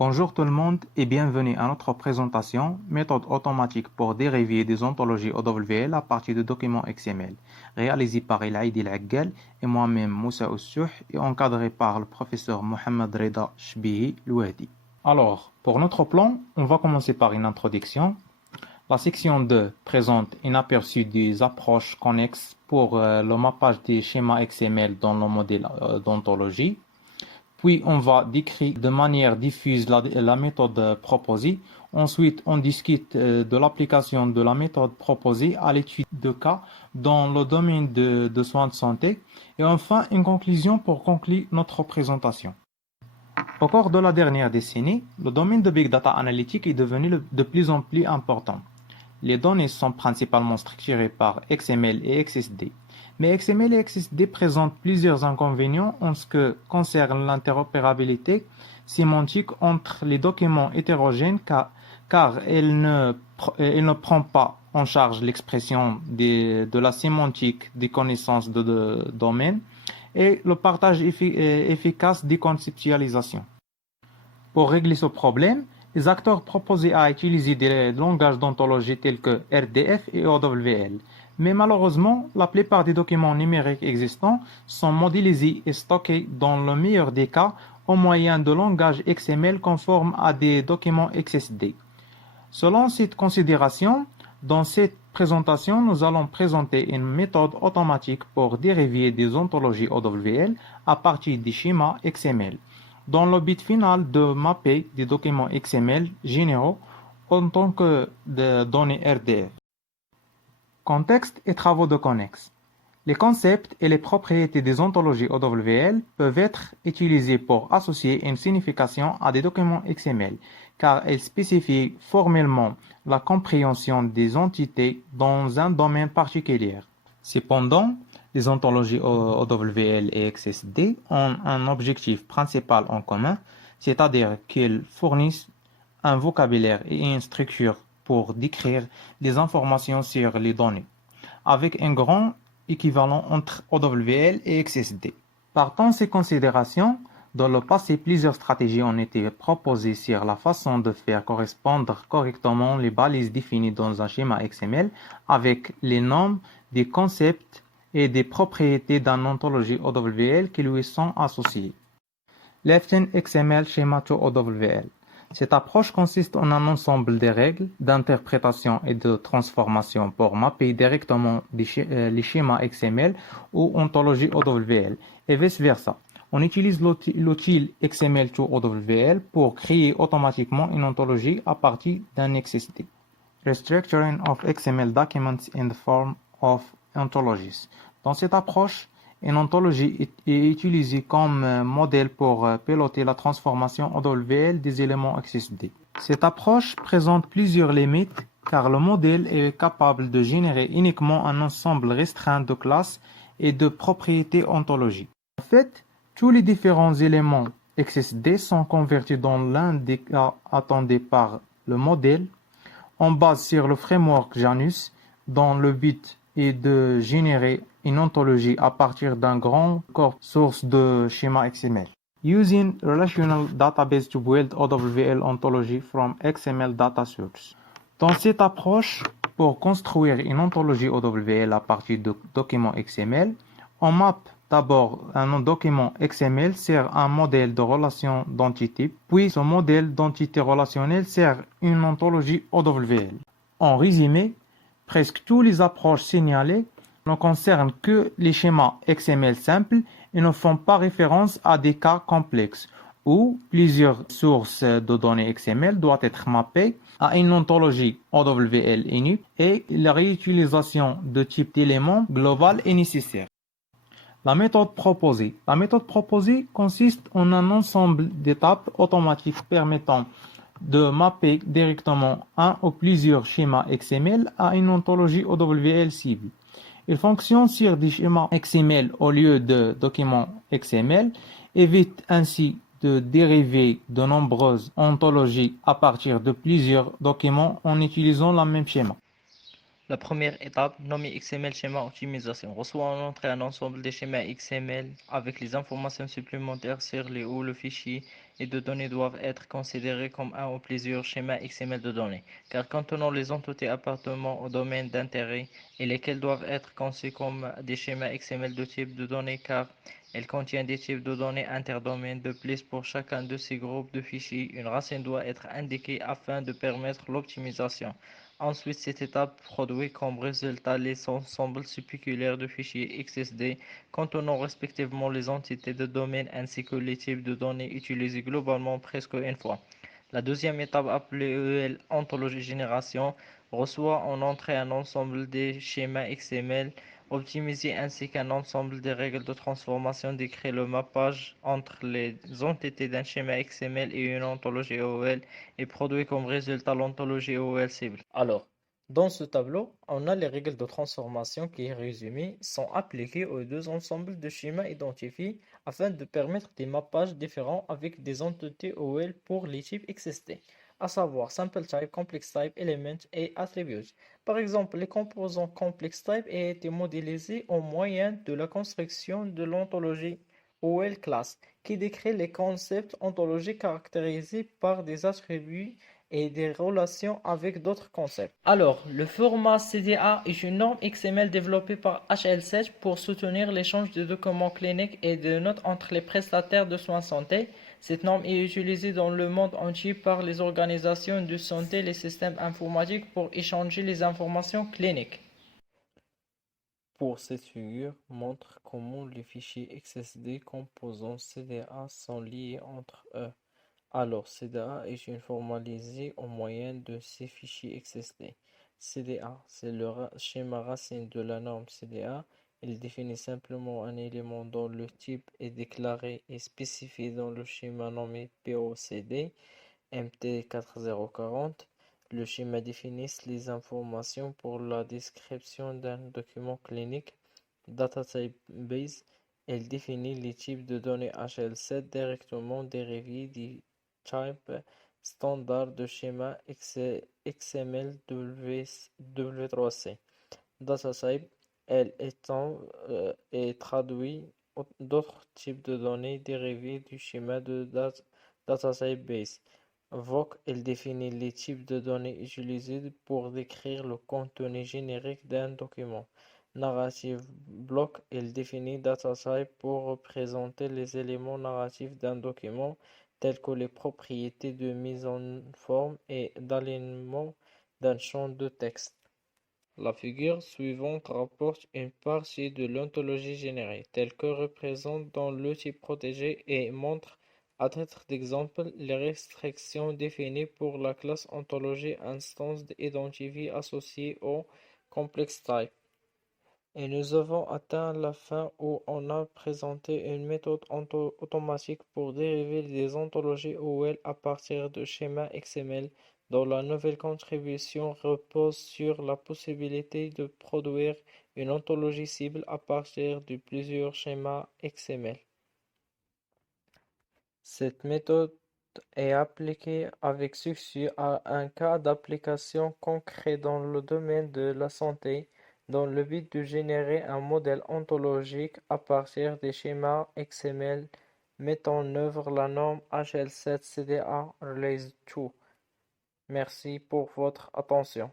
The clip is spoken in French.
Bonjour tout le monde et bienvenue à notre présentation méthode automatique pour dériver des ontologies OWL à partir de documents XML, réalisée par El Aïd El Aggal et moi-même Moussa Oussouh et encadré par le professeur Mohamed Reda Chbihi Louhdi. Alors, pour notre plan, on va commencer par une introduction. La section 2 présente un aperçu des approches connexes pour le mappage des schémas XML dans le modèle d'ontologie. Puis, on va décrire de manière diffuse la méthode proposée. Ensuite, on discute de l'application de la méthode proposée à l'étude de cas dans le domaine de soins de santé. Et enfin, une conclusion pour conclure notre présentation. Au cours de la dernière décennie, le domaine de Big Data Analytics est devenu de plus en plus important. Les données sont principalement structurées par XML et XSD. Mais XML et XSD présentent plusieurs inconvénients en ce qui concerne l'interopérabilité sémantique entre les documents hétérogènes car elle ne prend pas en charge l'expression de la sémantique des connaissances de domaine et le partage efficace des conceptualisations. Pour régler ce problème, les acteurs proposaient à utiliser des langages d'ontologie tels que RDF et OWL. Mais malheureusement, la plupart des documents numériques existants sont modélisés et stockés dans le meilleur des cas au moyen de langages XML conformes à des documents XSD. Selon cette considération, dans cette présentation, nous allons présenter une méthode automatique pour dériver des ontologies OWL à partir des schémas XML, dans le but final de mapper des documents XML généraux en tant que de données RDF. Contexte et travaux de connexes. Les concepts et les propriétés des ontologies OWL peuvent être utilisés pour associer une signification à des documents XML, car elles spécifient formellement la compréhension des entités dans un domaine particulier. Cependant, les ontologies OWL et XSD ont un objectif principal en commun, c'est-à-dire qu'elles fournissent un vocabulaire et une structure pour décrire les informations sur les données, avec un grand équivalent entre OWL et XSD. Partant ces considérations, dans le passé, plusieurs stratégies ont été proposées sur la façon de faire correspondre correctement les balises définies dans un schéma XML avec les noms des concepts et des propriétés d'une ontologie OWL qui lui sont associées. Left-in XML Schema to OWL. Cette approche consiste en un ensemble de règles d'interprétation et de transformation pour mapper directement les schémas XML ou ontologies OWL et vice-versa. On utilise l'outil XML to OWL pour créer automatiquement une ontologie à partir d'un XSD. Restructuring of XML documents in the form of ontologies. Dans cette approche, une ontologie est utilisée comme modèle pour piloter la transformation OWL des éléments XSD. Cette approche présente plusieurs limites car le modèle est capable de générer uniquement un ensemble restreint de classes et de propriétés ontologiques. En fait, tous les différents éléments XSD sont convertis dans l'un des cas attendus par le modèle en base sur le framework Janus dont le but est de générer une ontologie à partir d'un grand corps source de schéma XML. Using relational database to build OWL ontology from XML data source. Dans cette approche, pour construire une ontologie OWL à partir de documents XML, on mappe d'abord un document XML sur un modèle de relation d'entité, puis ce modèle d'entité relationnelle sur une ontologie OWL. En résumé, presque toutes les approches signalées ne concernent que les schémas XML simples et ne font pas référence à des cas complexes où plusieurs sources de données XML doivent être mappées à une ontologie OWL unique et la réutilisation de type d'éléments global est nécessaire. La méthode proposée. La méthode proposée consiste en un ensemble d'étapes automatiques permettant de mapper directement un ou plusieurs schémas XML à une ontologie OWL cible. Il fonctionne sur des schémas XML au lieu de documents XML, évite ainsi de dériver de nombreuses ontologies à partir de plusieurs documents en utilisant le même schéma. La première étape, nommée XML schéma optimisation, reçoit en entrée un ensemble de schémas XML avec les informations supplémentaires sur les où le fichier et de données doivent être considérés comme un ou plusieurs schémas XML de données, car contenant les entités appartenant au domaine d'intérêt et lesquels doivent être conçus comme des schémas XML de type de données car elles contiennent des types de données interdomaines. De plus, pour chacun de ces groupes de fichiers, une racine doit être indiquée afin de permettre l'optimisation. Ensuite, cette étape produit comme résultat les ensembles spéculaires de fichiers XSD contenant respectivement les entités de domaine ainsi que les types de données utilisés globalement presque une fois. La deuxième étape, appelée EL ontologie génération, reçoit en entrée un ensemble des schémas XML optimisés ainsi qu'un ensemble des règles de transformation décrit le mappage entre les entités d'un schéma XML et une ontologie OL et produit comme résultat l'ontologie OL cible. Alors, dans ce tableau, on a les règles de transformation qui, résumées, sont appliquées aux deux ensembles de schémas identifiés afin de permettre des mappages différents avec des entités OL pour les types XST, à savoir Sample Type, Complex Type, Element et Attributes. Par exemple, les composants Complex Type ont été modélisés au moyen de la construction de l'ontologie OL Class, qui décrit les concepts ontologiques caractérisés par des attributs et des relations avec d'autres concepts. Alors, le format CDA est une norme XML développée par HL7 pour soutenir l'échange de documents cliniques et de notes entre les prestataires de soins santé. Cette norme est utilisée dans le monde entier par les organisations de santé et les systèmes informatiques pour échanger les informations cliniques. Pour cette figure, montre comment les fichiers XSD composant CDA sont liés entre eux. Alors, CDA est une formalisée au moyen de ces fichiers XSD. CDA, c'est le schéma racine de la norme CDA. Il définit simplement un élément dont le type est déclaré et spécifié dans le schéma nommé POCD MT4040. Le schéma définit les informations pour la description d'un document clinique. Data Type Base, elle définit les types de données HL7 directement dérivés du type standard de schéma XML W3C. DataType, elle étend et traduit d'autres types de données dérivées du schéma de DataType Base. Voc, elle définit les types de données utilisés pour décrire le contenu générique d'un document. Narrative Block, elle définit DataType pour représenter les éléments narratifs d'un document, tels que les propriétés de mise en forme et d'alignement d'un champ de texte. La figure suivante rapporte une partie de l'ontologie générée, telle que représentée dans le type protégé et montre, à titre d'exemple, les restrictions définies pour la classe ontologie instance identifiée associée au complex type. Et nous avons atteint la fin où on a présenté une méthode automatique pour dériver des ontologies OL à partir de schémas XML, dont la nouvelle contribution repose sur la possibilité de produire une ontologie cible à partir de plusieurs schémas XML. Cette méthode est appliquée avec succès à un cas d'application concret dans le domaine de la santé, dans le but de générer un modèle ontologique à partir des schémas XML mettant en œuvre la norme HL7 CDA Release 2. Merci pour votre attention.